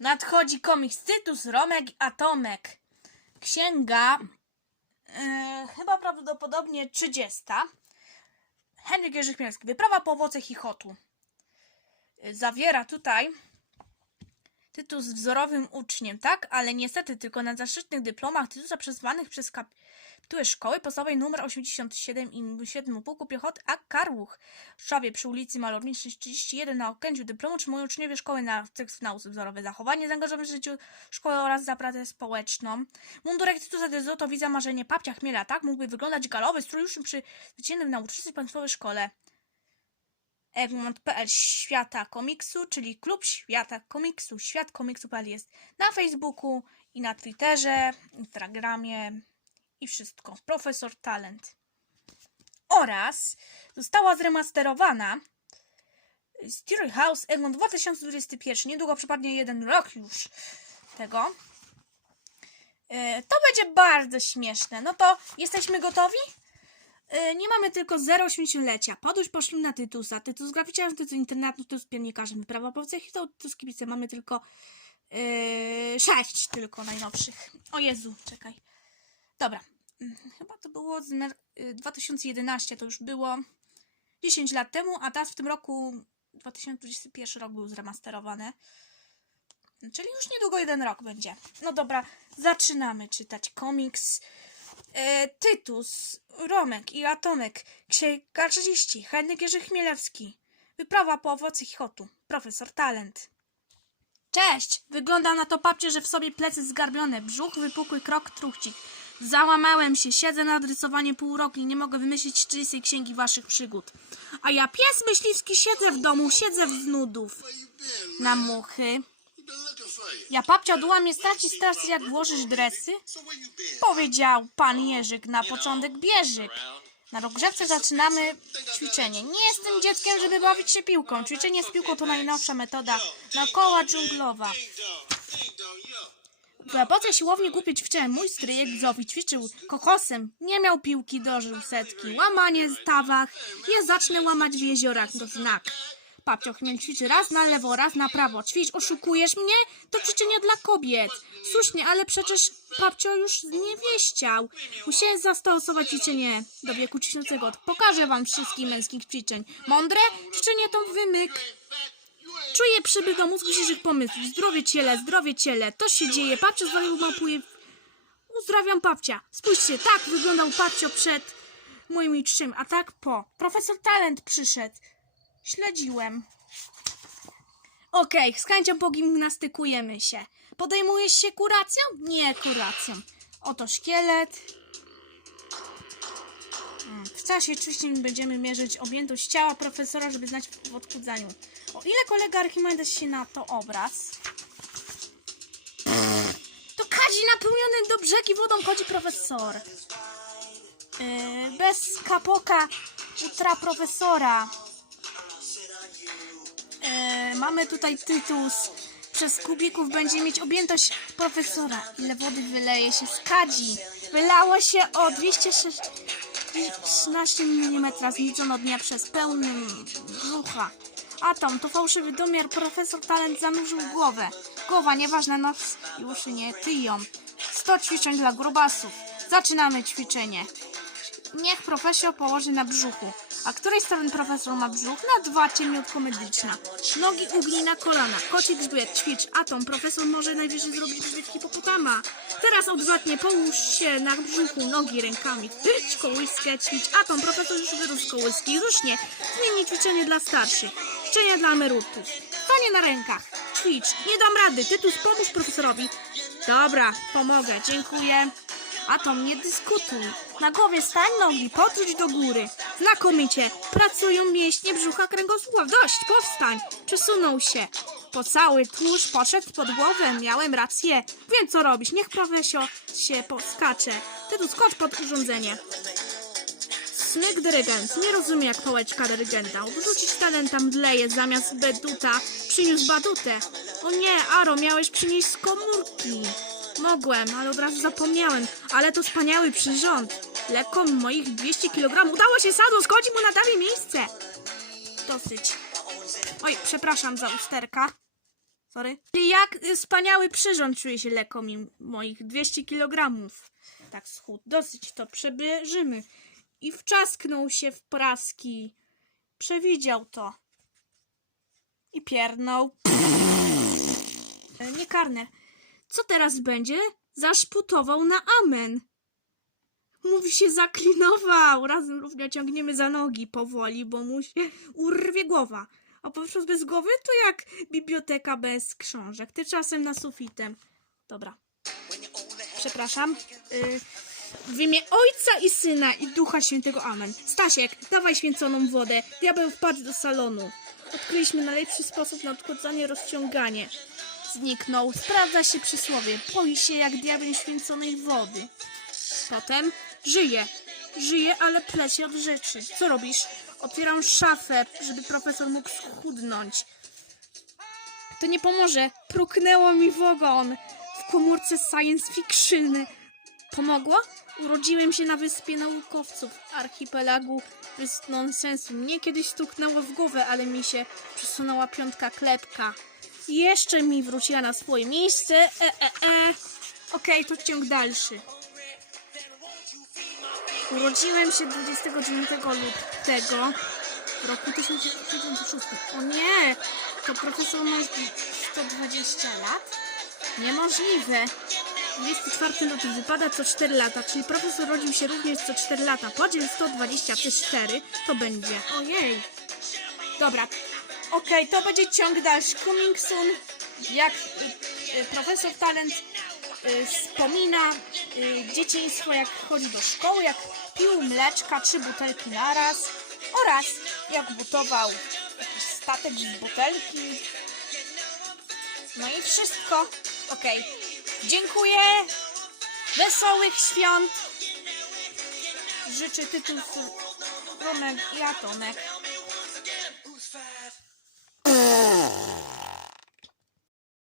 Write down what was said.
Nadchodzi komiks Tytus, Romek Atomek. Księga e, chyba prawdopodobnie 30. Henryk Jerzy Chmielski. Wyprawa po owoce chichotu. E, Zawiera tutaj Tytus wzorowym uczniem, tak? Ale niestety tylko na zaszczytnych dyplomach Tytusa przyzwanych przez kapitułę szkoły podstawowej nr 87 i 7 Pułku Piechoty A Karłuch w Szawie przy ulicy Malowniczej 31 na okęciu dyplomu otrzymują uczniowie szkoły na w nauce wzorowe zachowanie, zaangażowanie w życiu szkoły oraz za pracę społeczną. Mundurek Tytusa Dezo to widza marzenie papcia chmiela, tak? Mógłby wyglądać galowy strój już przy wyciętym nauczycielstwie państwowej szkole. Egmont.pl Świata Komiksu, czyli Klub Świata Komiksu. Świat Komiksu.pl jest na Facebooku i na Twitterze, Instagramie i wszystko. Profesor Talent. Oraz została zremasterowana Stereo House Egmont 2021. Niedługo przypadnie jeden rok już tego. E, To będzie bardzo śmieszne. No to jesteśmy gotowi? E, Nie mamy tylko 0,80-lecia. Podróż poszli na Tytusa. Tytus graficiarzem, Tytus internatu, Tytus piernikarzem. Wyprawa po wcech, to Tytus kibice. Mamy tylko yy, 6 tylko najnowszych. O Jezu, czekaj. Dobra. Mm, Chyba to było z mer- y, 2011, to już było 10 lat temu, a teraz w tym roku 2021 rok był zremasterowany. Czyli już niedługo jeden rok będzie. No dobra, zaczynamy czytać komiks. E, Tytus, Romek i Atomek, Księga 30, Henryk Jerzy Chmielewski, Wyprawa po owoce chichotu, Profesor Talent. Cześć! Wygląda na to papcie, że w sobie plecy zgarbione, brzuch wypukły, krok truchcik. Załamałem się, siedzę na rysowanie pół roku i nie mogę wymyślić 30 księgi waszych przygód. A ja pies myśliwski siedzę w domu, siedzę z nudów. Na muchy. Ja papcia duła mnie straci straszy jak włożysz dresy? Powiedział pan Jerzyk na początek bieżyk. Na rozgrzewce zaczynamy ćwiczenie. Nie jestem dzieckiem, żeby bawić się piłką. Ćwiczenie z piłką to najnowsza metoda naokoła dżunglowa. W epoce siłowni głupie ćwiczyłem. Mój stryjek Zofi ćwiczył kokosem. Nie miał piłki, dożył setki. Łamanie w stawach. Ja zacznę łamać w jeziorach. To znak. Papcio chmiel ćwiczy raz na lewo, raz na prawo. Ćwicz, oszukujesz mnie? To ćwiczenie dla kobiet. Słusznie, ale przecież papcio już zniewieściał. Musiałem zastosować ćwiczenie do wieku ćwiczącego. Pokażę wam wszystkich męskich ćwiczeń. Mądre? Ćwiczenie to wymyk. Czuję przybył do mózgu dzisiejszych pomysłów. Zdrowie ciele, zdrowie ciele. To się dzieje. Papcio zdrowie mapuje. Uzdrawiam papcia. Spójrzcie, tak wyglądał papcio przed moimi trzym, a tak po. Profesor Talent przyszedł. Śledziłem. Okej, z chęcią pogimnastykujemy się. Podejmujesz się kuracją? Nie kuracją. Oto szkielet. Mm, W czasie ćwiczeń będziemy mierzyć objętość ciała profesora, żeby znać w odchudzaniu. O ile kolega Archimedes się na to obraz? To kadzi napełniony do brzegi wodą chodzi profesor. Yy, bez kapoka utra profesora. E, mamy tutaj tytus. Przez kubików będzie mieć objętość profesora. Ile wody wyleje się z kadzi? Wylało się o 216 mm zliczono dnia przez pełnym brzucha. Atom to fałszywy domiar. Profesor Talent zanurzył głowę. Głowa nieważna, nos i uszy nie tyją. 100 ćwiczeń dla grubasów. Zaczynamy ćwiczenie. Niech profesor położy na brzuchu. A której strony profesor ma brzuch? Na dwa ciemiutko medyczna. Nogi ugnij na kolana. Koci grzbiet, ćwicz. Atom, profesor może najwyżej zrobić grzbiet hipopotama. Teraz odwrotnie, połóż się na brzuchu, nogi rękami. Tyć kołyskę, ćwicz. Atom, profesor już wyrósł kołyski. Rusznie. Zmieni ćwiczenie dla starszych. Ćwiczenia dla emerytów. Stanie na rękach. Ćwicz. Nie dam rady. Tytus, pomóż profesorowi. Dobra, pomogę. Dziękuję. Atom, nie dyskutuj. Na głowie stań nogi, podrzuć do góry. Znakomicie. Pracują mięśnie brzucha kręgosłupa. Dość, powstań. Przesunął się. Po cały tłuszcz poszedł pod głowę. Miałem rację. Wiem co robić. Niech profesio się poskacze. Ty tu skocz pod urządzenie. Smyk dyrygent. Nie rozumie jak pałeczka dyrygenta. Wrzucić talenta mdleje zamiast beduta. Przyniósł badutę. O nie, Aro, miałeś przynieść z komórki. Mogłem, ale od razu zapomniałem. Ale to wspaniały przyrząd. Lekko moich 200 kg. Udało się sadło, schodzi mu na dawie miejsce. Dosyć. Oj, przepraszam za usterka. Sorry. Jak wspaniały przyrząd czuje się lekko mi moich 200 kg. Tak schód. Dosyć to przebierzymy. I wczasknął się w praski. Przewidział to. I piernął. E, Niekarne. Co teraz będzie? Zaszputował na amen. Mówi się zaklinował. Razem równo ciągniemy za nogi powoli, bo mu się urwie głowa. A podczas bez głowy to jak biblioteka bez książek. Tymczasem na sufitem. Dobra. Przepraszam. Y, w imię Ojca i Syna i Ducha Świętego. Amen. Stasiek, dawaj święconą wodę. Diabeł wpadł do salonu. Odkryliśmy najlepszy sposób na odchudzanie rozciąganie. Zniknął. Sprawdza się przysłowie. Boi się jak diabeł święconej wody. Potem żyje. Żyje, ale plecie od rzeczy. Co robisz? Otwieram szafę, żeby profesor mógł schudnąć. To nie pomoże. Pruknęło mi w ogon. W komórce science fiction. Pomogło? Urodziłem się na wyspie naukowców, archipelagu bez nonsensu. Mnie kiedyś stuknęło w głowę, ale mi się przesunęła piątka klepka. Jeszcze mi wróciła na swoje miejsce. E, e, e. Okej, to ciąg dalszy. Urodziłem się 29 lutego roku 1966. O nie! To profesor ma już 120 lat? Niemożliwe. 24 luty wypada co 4 lata, czyli profesor rodził się również co 4 lata. Podziel 120 przez 4 to będzie. Ojej. Dobra. Okej, to będzie ciąg dalszy. Coming soon. Jak y, y, profesor Talent y, wspomina dzieciństwo, jak chodzi do szkoły, jak pił mleczka, trzy butelki naraz oraz jak butował jakiś statek z butelki. No i wszystko. Okej. Dziękuję. Wesołych świąt. Życzę tytuł Romek i Atomek.